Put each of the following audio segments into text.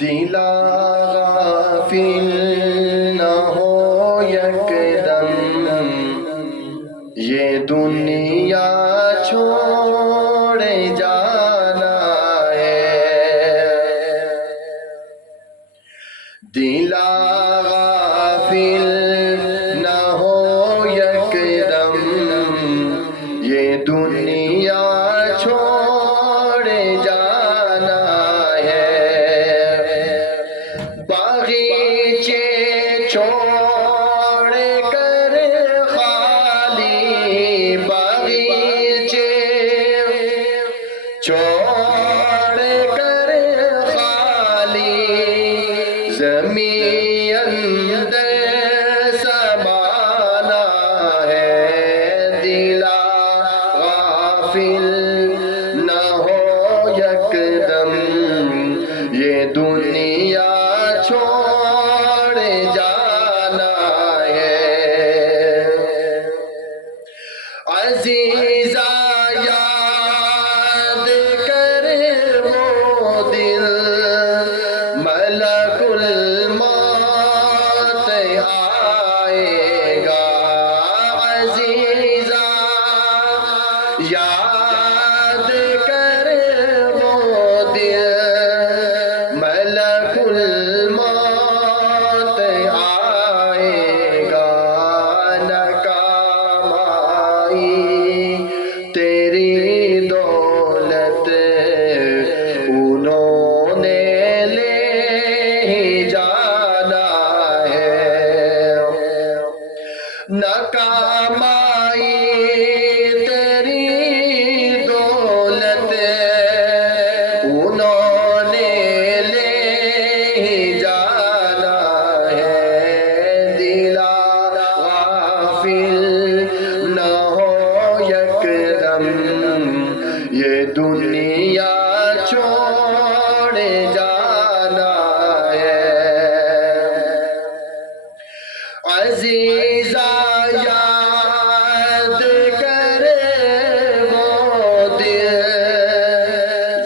دلا غافل نہ ہو یکدم، یہ دنیا چھوڑ جانا ہے۔ دلا غافل نہ ہو یکدم، یہ دنیا چھوڑ جانا ہے۔ باغیچے چھوڑ کر خالی، باغیچے چھوڑ کر خالی، زمین اندر سمانا ہے۔ دلا غافل نہ ہو یکدم، یہ دنیا چھوڑ جانا ہے۔ عزیزا یاد کر وہ دل، ملک الموت آئے گا۔ عزیزا یاد کر وہ دل، ملک الموت آئے گا۔ نہ کام آئی تیری دولت، انہوں نے لے ہی جانا ہے۔ نہ کام آئی تیری دولت، انہوں نے لے ہی جانا ہے۔ دلا غافل نہ ہو یکدم، یہ دنیا چھوڑ جانا ہے۔ عزیزا یاد کر وہ دل،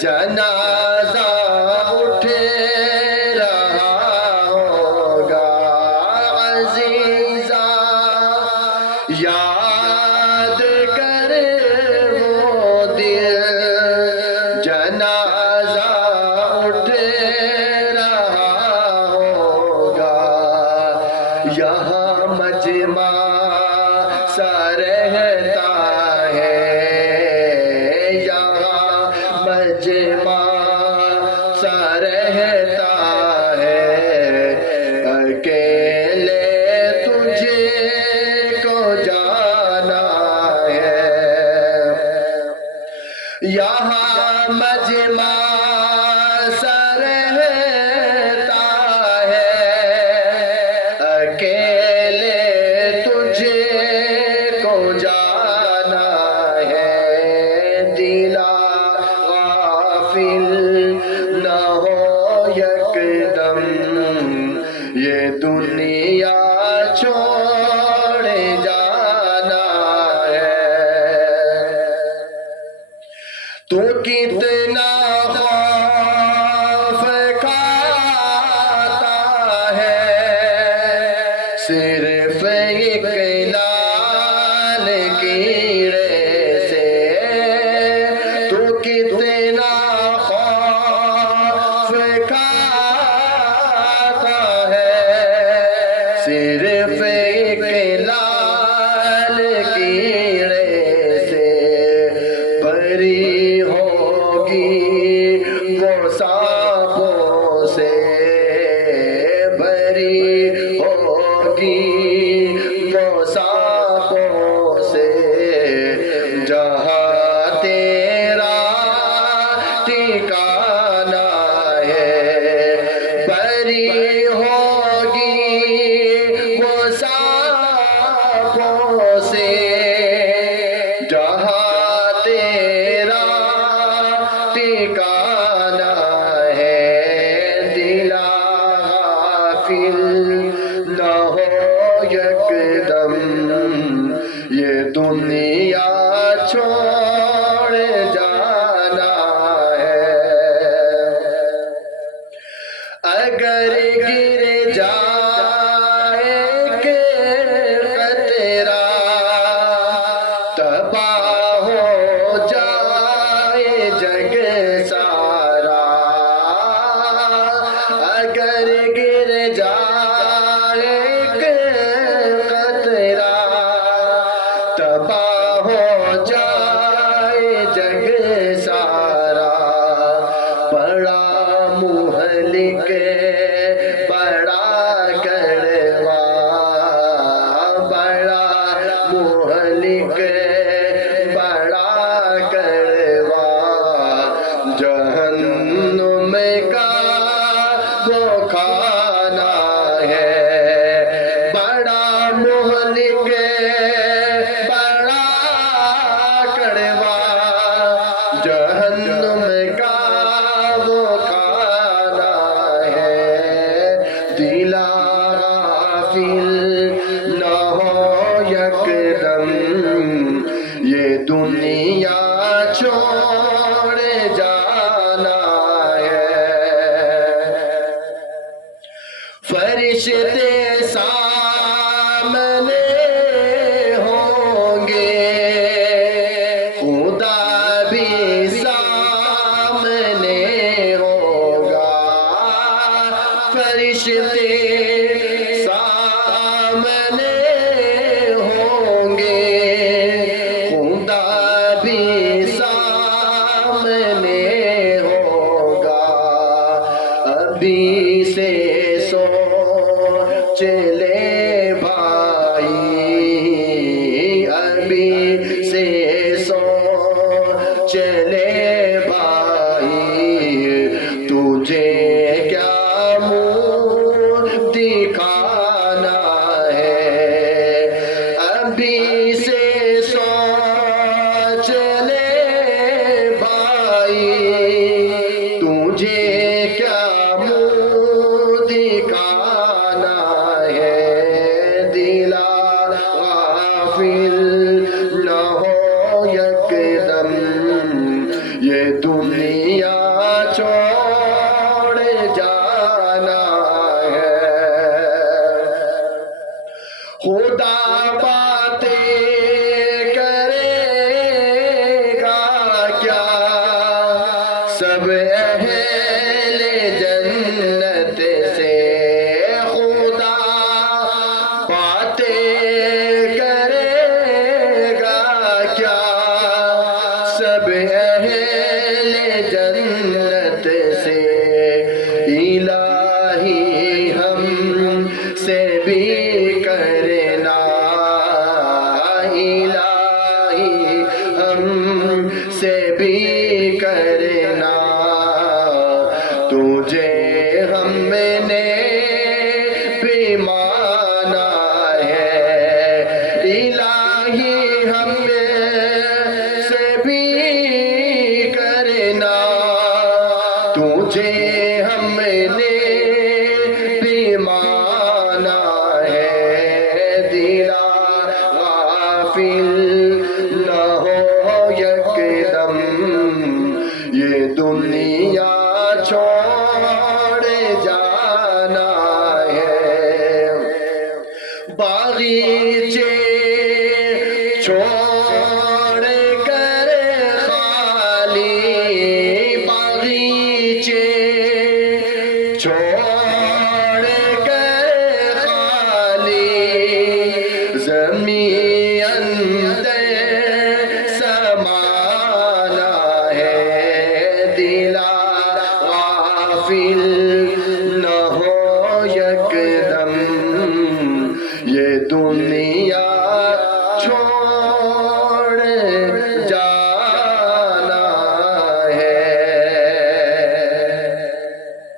جنازہ اٹھ رہا ہوگا۔ عزیزا یاد کر وہ دل، جنازہ اٹھ رہا ہوگا۔ یہاں مجمع سا رہتا ہے، یہاں مجمع سا رہتا ہے، اکیلے تجھے کو جانا ہے۔ یہاں مجمع سا رہتا ہے، اکیلے تجھے کو جانا ہے۔ دلا غافل نہ ہو یکدم، یہ دنیا چھوڑ جانا ہے۔ تو کتنا خوف کھاتا ہے، صرف ایک لال کیڑے سے۔ تو کتنا خوف کھاتا ہے، صرف ایک لال کیڑے سے۔ بری ہوگی وہ سانپوں سے، بری ہوگی وہ سانپوں سے، جہاں تیرا ٹھکانا ہے۔ بری ہوگی وہ سانپوں سے، جہاں تیرا ٹھکانا اگر گر جائے کہ خطرہ تباہ ہو جائے جگ سارا اگر گر جائے کہ خطرہ تباہ ہو جائے جگ سارا بڑا مہلک بڑا کڑوا بڑا مہلک بڑا کڑوا جہنم کا وہ کھانا ہے بڑا مہلک بڑا کڑوا جہنم کا وہ کھانا ہے دلا غافل نہ ہو یکدم یہ دنیا چھوڑ جانا ہے فرشتے سامنے ہوں گے خدا بھی سامنے ہوگا فرشتے سامنے ہوں گے خدا بھی سامنے ہوگا ابھی سے سوچ لے بھائی ابھی سے سوچ لے بھائی تجھے کیا منہ دکھانا ہے ابھی سے سوچ لے بھائی تجھے کیا منہ دکھانا ہے دلا غافل نہ ہو یکدم یہ دنیا چھوڑ جانا ہے خدا باتیں کرے گا کیا سب اہل جنت سے خدا باتیں کرے گا کیا سب اہل جنت سے الہی ہم سے بھی کرنا الہی ہم سے بھی کرنا تجھے ہم نے بھی مانا ہے الہی ہم سے بھی کرنا تجھے ہم نے بھی مانا ہے دلا غافل نہ ہو یکدم یہ دنیا چھوڑ جانا ہے باغیچے چھوڑ کر خالی باغیچے چھوڑ کر خالی زمین اندر سمانا ہے دلا غافل